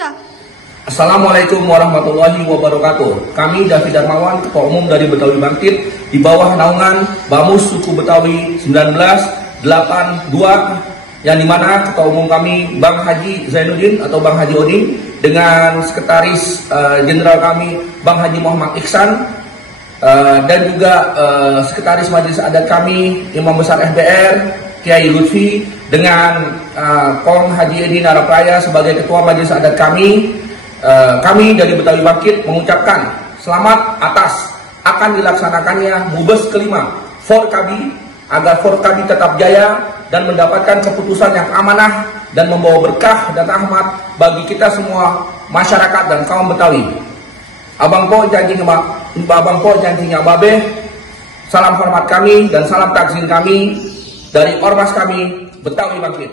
Tiga. Assalamualaikum warahmatullahi wabarakatuh. Kami David Darmawan, Ketua Umum dari Betawi Bangkit, di bawah naungan Bamus Suku Betawi 1982, yang dimana Ketua Umum kami Bang Haji Zainuddin atau Bang Haji Odin, dengan Sekretaris Jenderal kami Bang Haji Muhammad Iksan, dan juga Sekretaris Majelis Adat kami Imam Besar FBR Kiai Lutfi, dengan Kong Haji Edi Narapraya sebagai Ketua Majelis Adat kami. Kami dari Betawi Bangkit mengucapkan selamat atas akan dilaksanakannya Mubes kelima Forkabi, agar Forkabi tetap jaya dan mendapatkan keputusan yang amanah dan membawa berkah dan rahmat bagi kita semua masyarakat dan kaum Betawi. Abang Po janjinya Babe. Salam hormat kami dan salam takzim kami dari Ormas kami Betawi Bangkit.